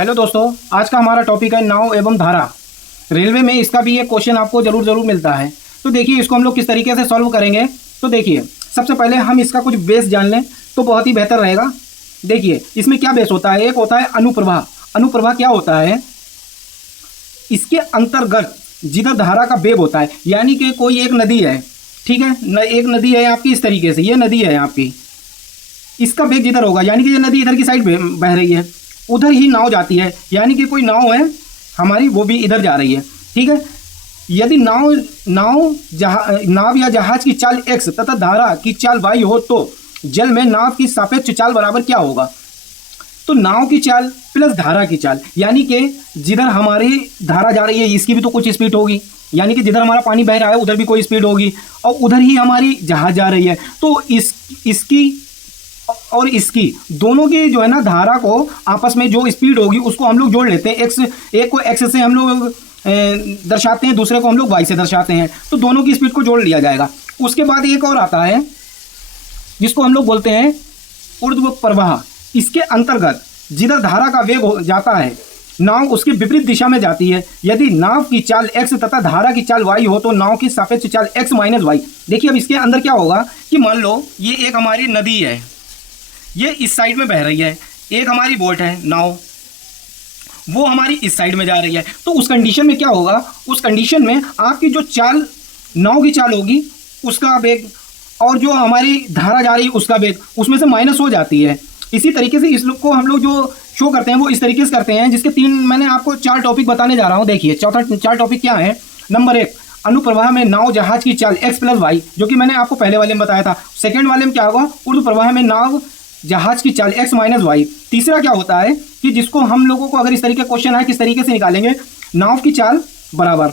Hello दोस्तों, आज का हमारा टॉपिक है नाव एवं धारा। रेलवे में इसका भी एक क्वेश्चन आपको ज़रूर मिलता है। तो देखिए इसको हम लोग किस तरीके से सॉल्व करेंगे। तो देखिए सबसे पहले हम इसका कुछ बेस जान लें तो बहुत ही बेहतर रहेगा। देखिए इसमें क्या बेस होता है, एक होता है अनुप्रवाह। अनुप्रवाह क्या होता है, इसके अंतर्गत जिधर धारा का वेग होता है, यानी कि कोई एक नदी है, ठीक है, एक नदी है आपकी, इस तरीके से ये नदी है आपकी, इसका वेग जिधर होगा यानी कि ये नदी इधर की साइड बह रही है, उधर ही नाव जाती है, यानी कि कोई नाव है हमारी वो भी इधर जा रही है, ठीक है। यदि नाव या जहाज की चाल x तथा धारा की चाल y हो तो जल में नाव की सापेक्ष चाल बराबर क्या होगा। तो नाव की चाल प्लस धारा की चाल, यानी कि जिधर हमारी धारा जा रही है इसकी भी तो कुछ स्पीड होगी, यानी कि जिधर हमारा पानी बह रहा है उधर भी कोई स्पीड होगी, और उधर ही हमारी जहाज जा रही है। तो इसकी और इसकी दोनों की जो है ना धारा को आपस में जो स्पीड होगी उसको हम लोग जोड़ लेते हैं। एक को x से हम लोग दर्शाते हैं, दूसरे को हम लोग y से दर्शाते हैं, तो दोनों की स्पीड को जोड़ लिया जाएगा। उसके बाद एक और आता है जिसको हम लोग बोलते हैं ऊर्ध्व प्रवाह। इसके अंतर्गत जिधर धारा का वेग हो जाता है नाव उसकी विपरीत दिशा में जाती है। यदि नाव की चाल x तथा धारा की चाल y हो तो नाव की सापेक्ष चाल x माइनस वाई। देखिए अब इसके अंदर क्या होगा कि मान लो ये एक हमारी नदी है, ये इस साइड में बह रही है, एक हमारी बोट है नाव, वो हमारी इस साइड में जा रही है। तो उस कंडीशन में क्या होगा, उस कंडीशन में आपकी जो चाल नाव की चाल होगी उसका वेग और जो हमारी धारा जा रही है उसका वेग उसमें से माइनस हो जाती है। इसी तरीके से इस लोग को हम लोग जो शो करते हैं वो इस तरीके से करते हैं, जिसके मैंने आपको 4 टॉपिक बताने जा रहा हूँ। देखिए 4 टॉपिक क्या है। नंबर 1, अनुप्रवाह में नाव जहाज की चाल x प्लस वाई, जो कि मैंने आपको पहले वाले में बताया था। सेकेंड वाले में क्या होगा, ऊर्ध्व प्रवाह में नाव जहाज की चाल x माइनस वाई। तीसरा क्या होता है कि जिसको हम लोगों को अगर इस तरीके क्वेश्चन है किस तरीके से निकालेंगे, नाव की चाल बराबर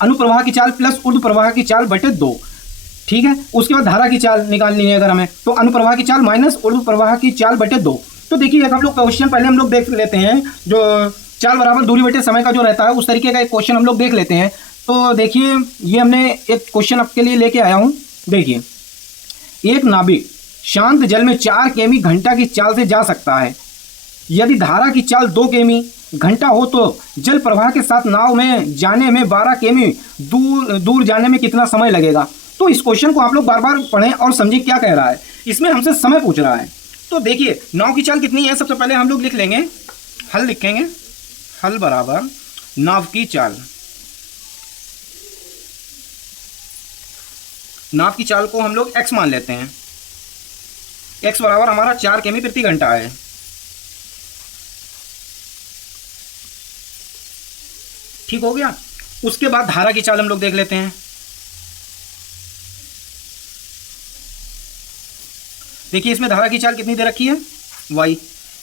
अनुप्रवाह की चाल प्लस ऊर्ध्व प्रवाह की चाल बटे 2, ठीक है। उसके बाद धारा की चाल निकालनी है अगर हमें, तो अनुप्रवाह की चाल माइनस ऊर्ध्व प्रवाह की चाल बटे 2। तो देखिए एक हम लोग क्वेश्चन पहले हम लोग देख लेते हैं, जो चाल बराबर दूरी बटे समय का जो रहता है उस तरीके का एक क्वेश्चन हम लोग देख लेते हैं। तो देखिए ये हमने एक क्वेश्चन आपके लिए लेके आया हूँ। देखिए एक नाविक शांत जल में 4 किमी घंटा की चाल से जा सकता है। यदि धारा की चाल 2 किमी घंटा हो तो जल प्रवाह के साथ नाव में जाने में 12 किमी दूर जाने में कितना समय लगेगा। तो इस क्वेश्चन को आप लोग बार बार पढ़ें और समझें क्या कह रहा है। इसमें हमसे समय पूछ रहा है। तो देखिए नाव की चाल कितनी है, सबसे पहले हम लोग लिख लेंगे, हल लिखेंगे, हल बराबर नाव की चाल। नाव की चाल को हम लोग x मान लेते हैं। x बराबर हमारा 4 किमी प्रति घंटा है। ठीक हो गया। उसके बाद धारा की चाल हम लोग देख लेते हैं। देखिए इसमें धारा की चाल कितनी दे रखी है, y,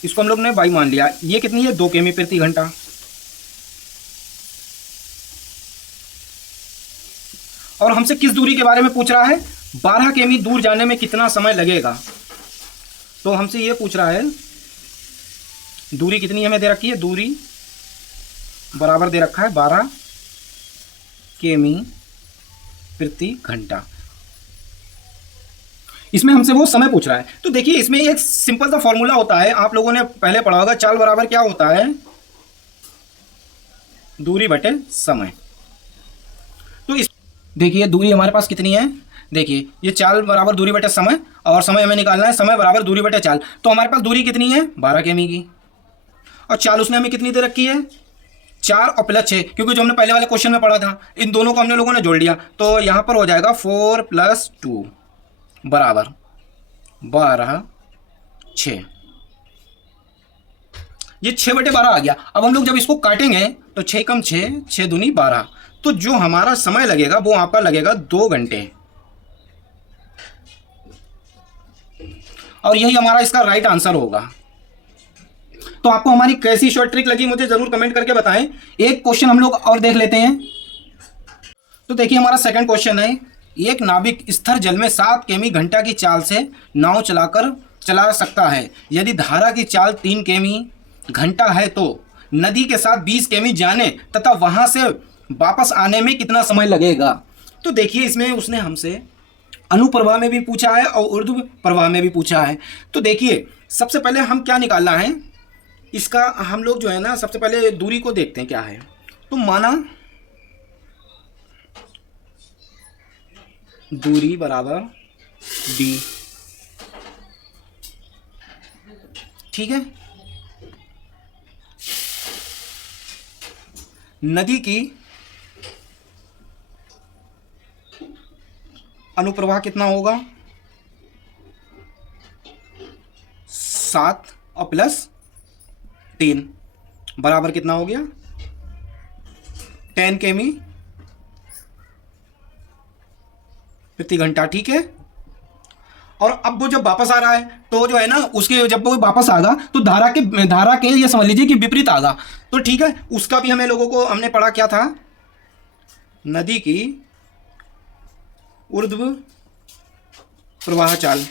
इसको हम लोग ने y मान लिया। ये कितनी है, 2 किमी प्रति घंटा। और हमसे किस दूरी के बारे में पूछ रहा है, 12 किमी दूर जाने में कितना समय लगेगा। तो हमसे ये पूछ रहा है दूरी कितनी हमें दे रखी है, दूरी बराबर दे रखा है 12 किमी प्रति घंटा। इसमें हमसे वो समय पूछ रहा है। तो देखिए इसमें एक सिंपल सा फॉर्मूला होता है, आप लोगों ने पहले पढ़ा होगा, चाल बराबर क्या होता है, दूरी बटे समय। तो इस देखिए दूरी हमारे पास कितनी है, देखिए ये चाल बराबर दूरी बटे समय, और समय हमें निकालना है समय बराबर दूरी बटे चाल। तो हमारे पास दूरी कितनी है, 12 किमी की, और चाल उसने हमें कितनी दे रखी है, 4 और प्लस 6, क्योंकि जो हमने पहले वाले क्वेश्चन में पढ़ा था इन दोनों को हमने लोगों ने जोड़ लिया। तो यहाँ पर हो जाएगा 4 + 2 बराबर 12 6, ये 6/12 आ गया। अब हम लोग जब इसको काटेंगे तो 6 × 6 6 दूनी 12, तो जो हमारा समय लगेगा वो आपका लगेगा 2 घंटे। और यही हमारा इसका राइट आंसर होगा। तो आपको हमारी कैसी शॉर्ट ट्रिक लगी मुझे जरूर कमेंट करके बताएं। एक क्वेश्चन हम लोग और देख लेते हैं। तो देखिए हमारा सेकंड क्वेश्चन है, एक नाविक स्थिर जल में 7 किमी घंटा की चाल से नाव चला सकता है। यदि धारा की चाल 3 किमी घंटा है तो नदी के साथ 20 किमी जाने तथा वहां से वापस आने में कितना समय लगेगा। तो देखिए इसमें उसने हमसे अनुप्रवाह में भी पूछा है और ऊर्ध्व प्रवाह में भी पूछा है। तो देखिए सबसे पहले हम क्या निकालना है, इसका हम लोग जो है ना सबसे पहले दूरी को देखते हैं क्या है। तो माना दूरी बराबर d, ठीक है। नदी की अनुप्रवाह कितना होगा 7 और प्लस 3 बराबर कितना हो गया 10 किमी प्रति घंटा, ठीक है। और अब वो जब वापस आ रहा है तो जो है ना उसके जब वो वापस आएगा तो धारा के ये समझ लीजिए कि विपरीत आएगा। तो ठीक है, उसका भी हमें लोगों को हमने पढ़ा क्या था, नदी की ऊर्ध्व प्रवाह चाल।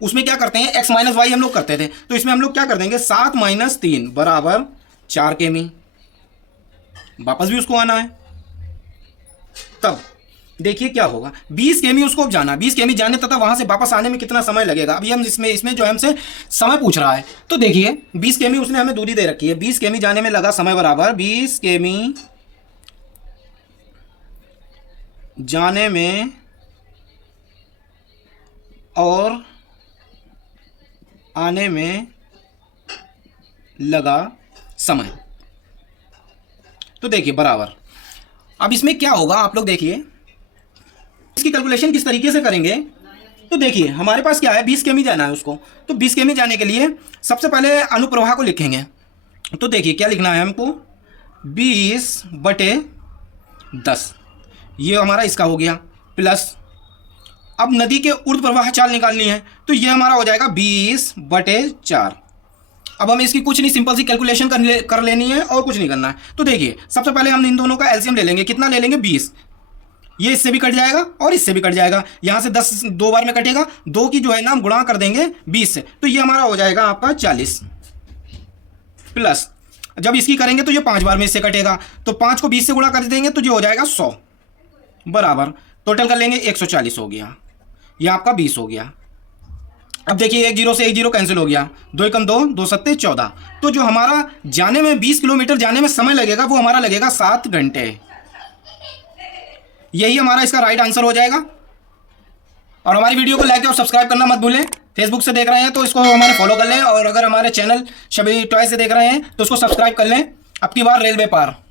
उसमें क्या करते हैं x माइनस वाई हम लोग करते थे, तो इसमें हम लोग क्या कर देंगे 7 माइनस 3 बराबर 4 किमी, वापस भी उसको आना है। तब देखिए क्या होगा 20 किमी उसको जाना, 20 किमी जाने तथा वहां से वापस आने में कितना समय लगेगा। अभी हम इसमें जो हमसे समय पूछ रहा है, तो देखिए 20 किमी उसने हमें दूरी दे रखी है, 20 किमी जाने में लगा समय बराबर 20 किमी जाने में और आने में लगा समय। तो देखिए बराबर, अब इसमें क्या होगा आप लोग देखिए, इसकी कैलकुलेशन किस तरीके से करेंगे। तो देखिए हमारे पास क्या है 20 किमी जाना है उसको, तो 20 किमी जाने के लिए सबसे पहले अनुप्रवाह को लिखेंगे। तो देखिए क्या लिखना है हमको 20/10, ये हमारा इसका हो गया, प्लस अब नदी के ऊर्ध्व प्रवाह चाल निकालनी है, तो ये हमारा हो जाएगा 20/4। अब हमें इसकी कुछ नहीं, सिंपल सी कैलकुलेशन कर लेनी है और कुछ नहीं करना है। तो देखिए सबसे पहले हम इन दोनों का एलसीएम ले लेंगे, कितना ले लेंगे 20, ये इससे भी कट जाएगा और इससे भी कट जाएगा, यहाँ से 10 दो बार में कटेगा, 2 की जो है ना हम गुणा कर देंगे 20 से, तो ये हमारा हो जाएगा आपका 40, प्लस जब इसकी करेंगे तो ये 5 बार में इससे कटेगा, तो 5 को 20 से गुणा कर देंगे तो ये हो जाएगा 100 बराबर, टोटल कर लेंगे 140 हो गया, ये आपका 20 हो गया। अब देखिए 1 0 से 1 0 कैंसिल हो गया, 2 एकम 2, 2 सत्ते 14, तो जो हमारा जाने में 20 किलोमीटर जाने में समय लगेगा वो हमारा लगेगा 7 घंटे। यही हमारा इसका राइट आंसर हो जाएगा। और हमारी वीडियो को लाइक और सब्सक्राइब करना मत भूलें। फेसबुक से देख रहे हैं तो इसको हमारे फॉलो कर लें, और अगर हमारे चैनल शबी टॉय से देख रहे हैं तो उसको सब्सक्राइब कर लें। अब की बार रेलवे पार।